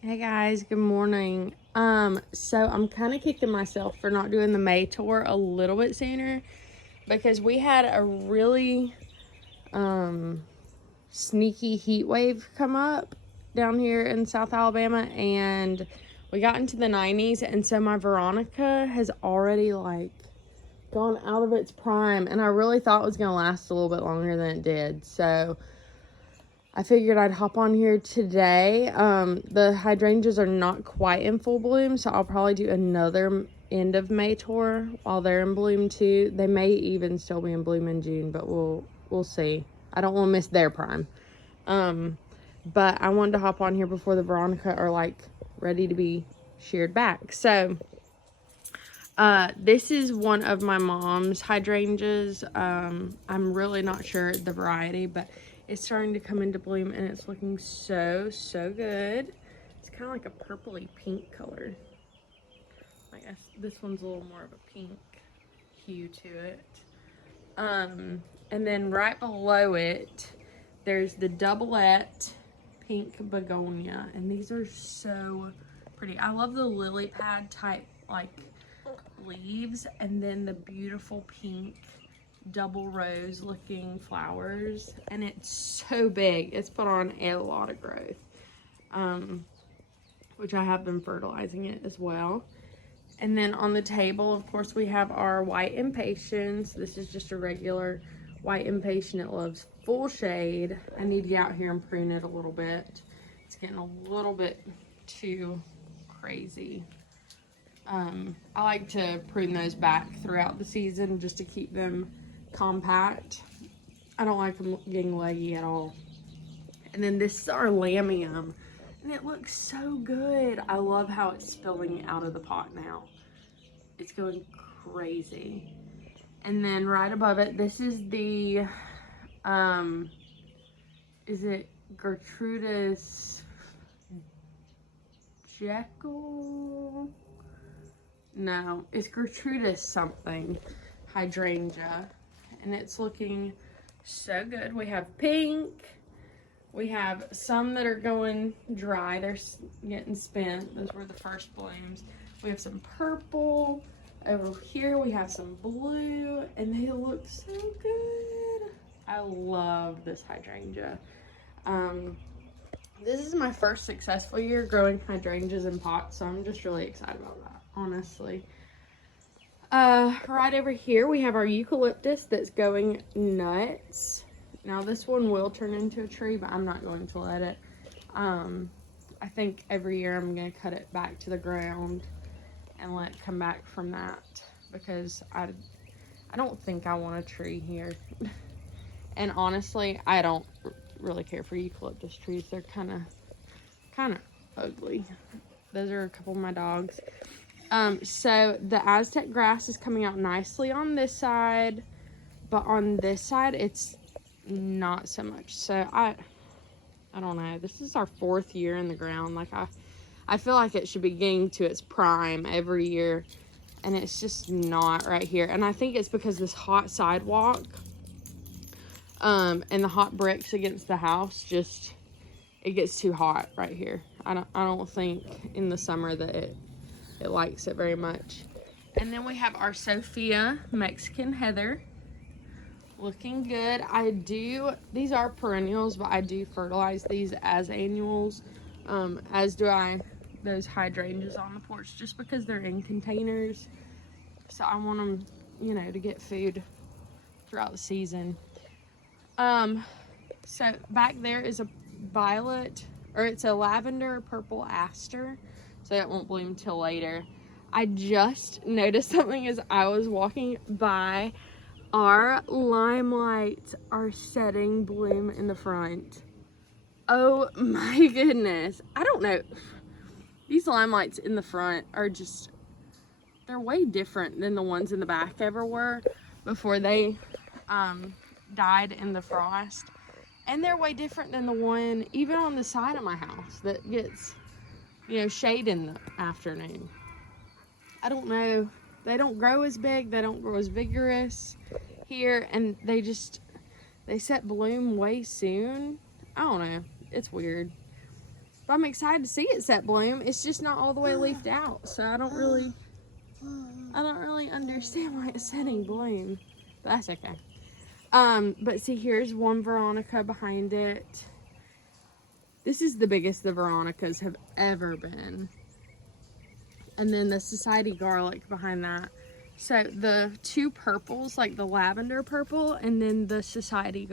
Hey guys, good morning. So I'm kind of kicking myself for not doing the May tour a little bit sooner because we had a really sneaky heat wave come up down here in South Alabama, and we got into the 90s, and so my Veronica has already gone out of its prime, and I really thought it was going to last a little bit longer than it did. So I figured I'd hop on here today. The hydrangeas are not quite in full bloom, so I'll probably do another end of May tour while they're in bloom too. They may even still be in bloom in June, but we'll see. I don't want to miss their prime. But I wanted to hop on here before the Veronica are ready to be sheared back. So this is one of my mom's hydrangeas. I'm really not sure the variety, but it's starting to come into bloom and it's looking so good. It's kind of like a purpley pink color. I guess this one's a little more of a pink hue to it. And then right below it, there's the doublet pink begonia, and these are so pretty. I love the lily pad type leaves, and then the beautiful pink double rose looking flowers, and it's so big. It's put on a lot of growth, which I have been fertilizing it as well. And then on the table, of course, we have our white impatiens. This is just a regular white impatient. It loves full shade. I need to get out here and prune it a little bit. It's getting a little bit too crazy. I like to prune those back throughout the season just to keep them compact. I don't like them getting leggy at all. And then this is our lamium, and it looks so good. I love how it's spilling out of the pot now. It's going crazy. And then right above it, this is the, is it Gertrudis Jekyll? No, it's Gertrudis something hydrangea, and it's looking so good. We have pink. We have some that are going dry. They're getting spent. Those were the first blooms. We have some purple. Over here we have some blue, and they look so good. I love this hydrangea. This is my first successful year growing hydrangeas in pots, so I'm just really excited about that, honestly. Right over here we have our eucalyptus that's going nuts. Now this one will turn into a tree, but I'm not going to let it. I think every year I'm going to cut it back to the ground and let it come back from that, because I don't think I want a tree here. And honestly, I don't really care for eucalyptus trees. They're kind of ugly. Those are a couple of my dogs. So the Aztec grass is coming out nicely on this side, but on this side it's not so much. So I don't know. This is our 4th year in the ground. I feel like it should be getting to its prime every year, and it's just not right here. And I think it's because this hot sidewalk, and the hot bricks against the house, it gets too hot right here. I don't think in the summer that it likes it very much. And then we have our Sophia Mexican Heather, looking good. These are perennials, but I do fertilize these as annuals, as do those hydrangeas on the porch, just because they're in containers. So I want them, to get food throughout the season. So back there is a violet, or it's a lavender purple aster, so that won't bloom till later. I just noticed something as I was walking by. Our limelights are setting bloom in the front. Oh my goodness. I don't know. These limelights in the front are they're way different than the ones in the back ever were before they died in the frost. And they're way different than the one even on the side of my house that gets, shade in the afternoon. I don't know. They don't grow as big. They don't grow as vigorous here, and they set bloom way soon. I don't know. It's weird. But I'm excited to see it set bloom. It's just not all the way leafed out, so I don't really understand why it's setting bloom. But that's okay. But see, here's one Veronica behind it. This is the biggest the Veronicas have ever been. And then the Society Garlic behind that. So the two purples, like the lavender purple, and then the Society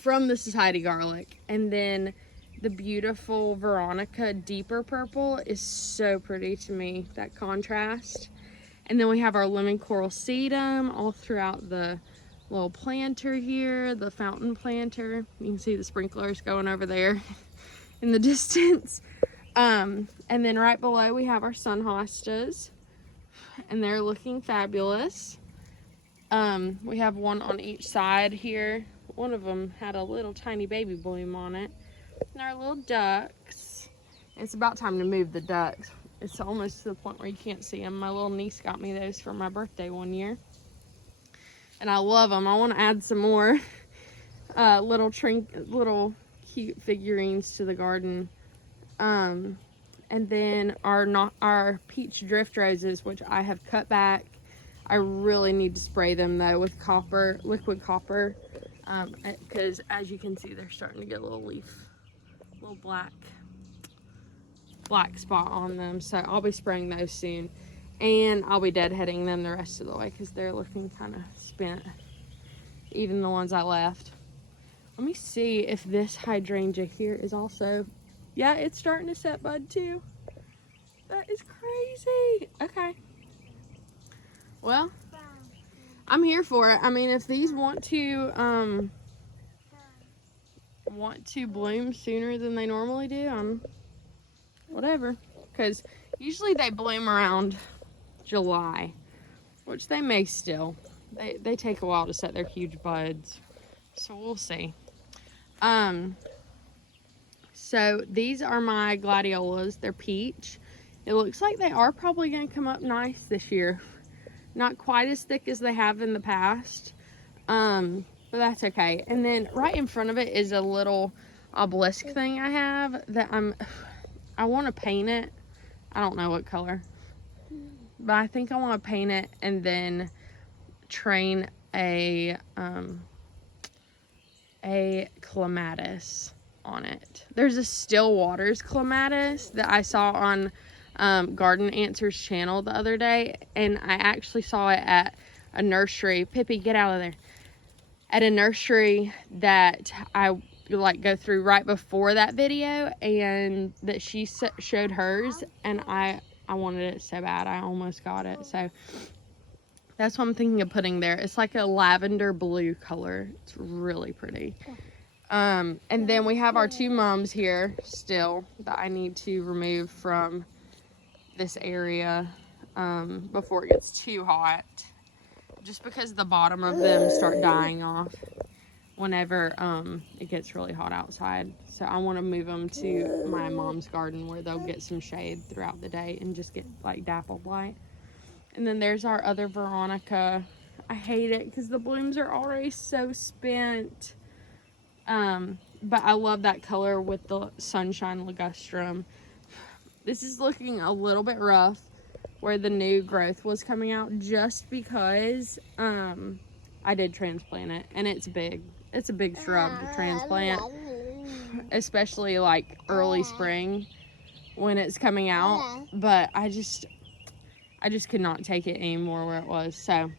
from the Society Garlic, and then the beautiful Veronica deeper purple is so pretty to me, that contrast. And then we have our lemon coral sedum all throughout the little planter here, the fountain planter. You can see the sprinklers going over there in the distance. And then right below we have our sun hostas, and they're looking fabulous. We have one on each side here. One of them had a little tiny baby bloom on it. And our little ducks. It's about time to move the ducks. It's almost to the point where you can't see them. My little niece got me those for my birthday one year. And I love them. I want to add some more little cute figurines to the garden. And then our peach drift roses, which I have cut back. I really need to spray them though with liquid copper, because as you can see, they're starting to get a little black spot on them. So I'll be spraying those soon, and I'll be deadheading them the rest of the way because they're looking kind of spent, even the ones I left. Let me see if this hydrangea here is also, yeah, it's starting to set bud too. That is crazy. Okay. Well, I'm here for it. I mean, if these want to bloom sooner than they normally do, whatever. Because usually they bloom around July, which they may still. They take a while to set their huge buds, so we'll see. So these are my gladiolas. They're peach. It looks like they are probably going to come up nice this year. Not quite as thick as they have in the past, but that's okay. And then right in front of it is a little obelisk thing I have that I want to paint it. I don't know what color, but I think I want to paint it and then train a clematis on it. There's a still waters clematis that I saw on Garden Answers channel the other day, and I actually saw it at a nursery. Pippi, get out of there. At a nursery that I go through right before that video, and that she showed hers, and I wanted it so bad. I almost got it. So that's what I'm thinking of putting there. It's like a lavender blue color. It's really pretty. And then we have our two mums here still that I need to remove from this area before it gets too hot, just because the bottom of them start dying off whenever it gets really hot outside. So I want to move them to my mom's garden where they'll get some shade throughout the day and just get like dappled light. And then there's our other Veronica. I hate it because the blooms are already so spent, but I love that color with the sunshine ligustrum. This is looking a little bit rough where the new growth was coming out, just because I did transplant it, and it's big. It's a big shrub to transplant, especially like early spring when it's coming out. But I just could not take it anymore where it was. So,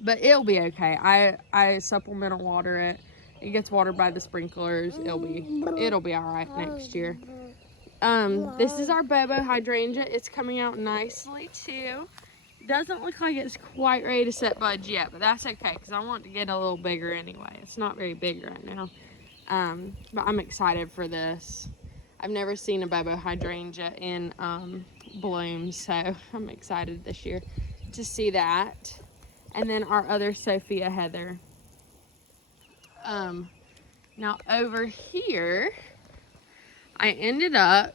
but it'll be okay. I supplemental water it. It gets watered by the sprinklers. It'll be all right next year. This is our Bobo hydrangea. It's coming out nicely too. Doesn't look like it's quite ready to set buds yet, but that's okay because I want to get a little bigger anyway. It's not very big right now, but I'm excited for this. I've never seen a Bobo hydrangea in bloom, so I'm excited this year to see that. And then our other Sophia Heather. Now over here, I ended up,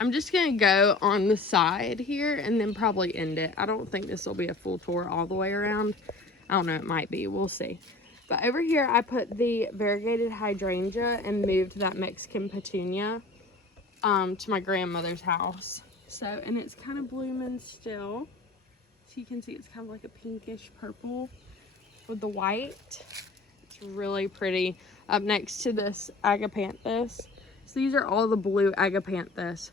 I'm just going to go on the side here and then probably end it. I don't think this will be a full tour all the way around. I don't know, it might be. We'll see. But over here, I put the variegated hydrangea and moved that Mexican petunia to my grandmother's house. So, and it's kind of blooming still. So you can see it's kind of like a pinkish purple with the white. It's really pretty. Up next to this agapanthus. So these are all the blue agapanthus.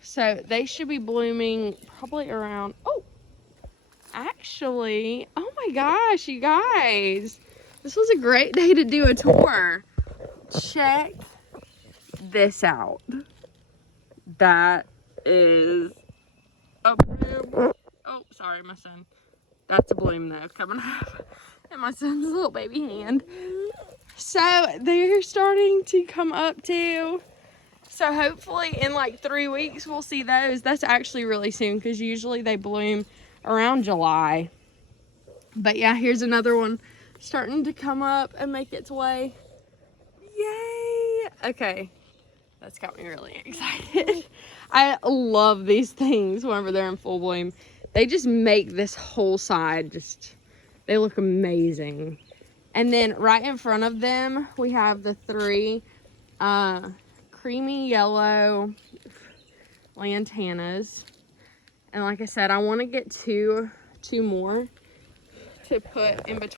So they should be blooming probably around, oh, actually, oh my gosh, you guys. This was a great day to do a tour. Check this out. That is a bloom. Oh, sorry, my son. That's a bloom though, coming up. And my son's little baby hand. So they're starting to come up too. So hopefully in like 3 weeks we'll see those. That's actually really soon because usually they bloom around July. But yeah, here's another one starting to come up and make its way. Yay! Okay, that's got me really excited. I love these things whenever they're in full bloom. They just make this whole side they look amazing. And then right in front of them, we have the 3 creamy yellow lantanas. And like I said, I want to get two more to put in between.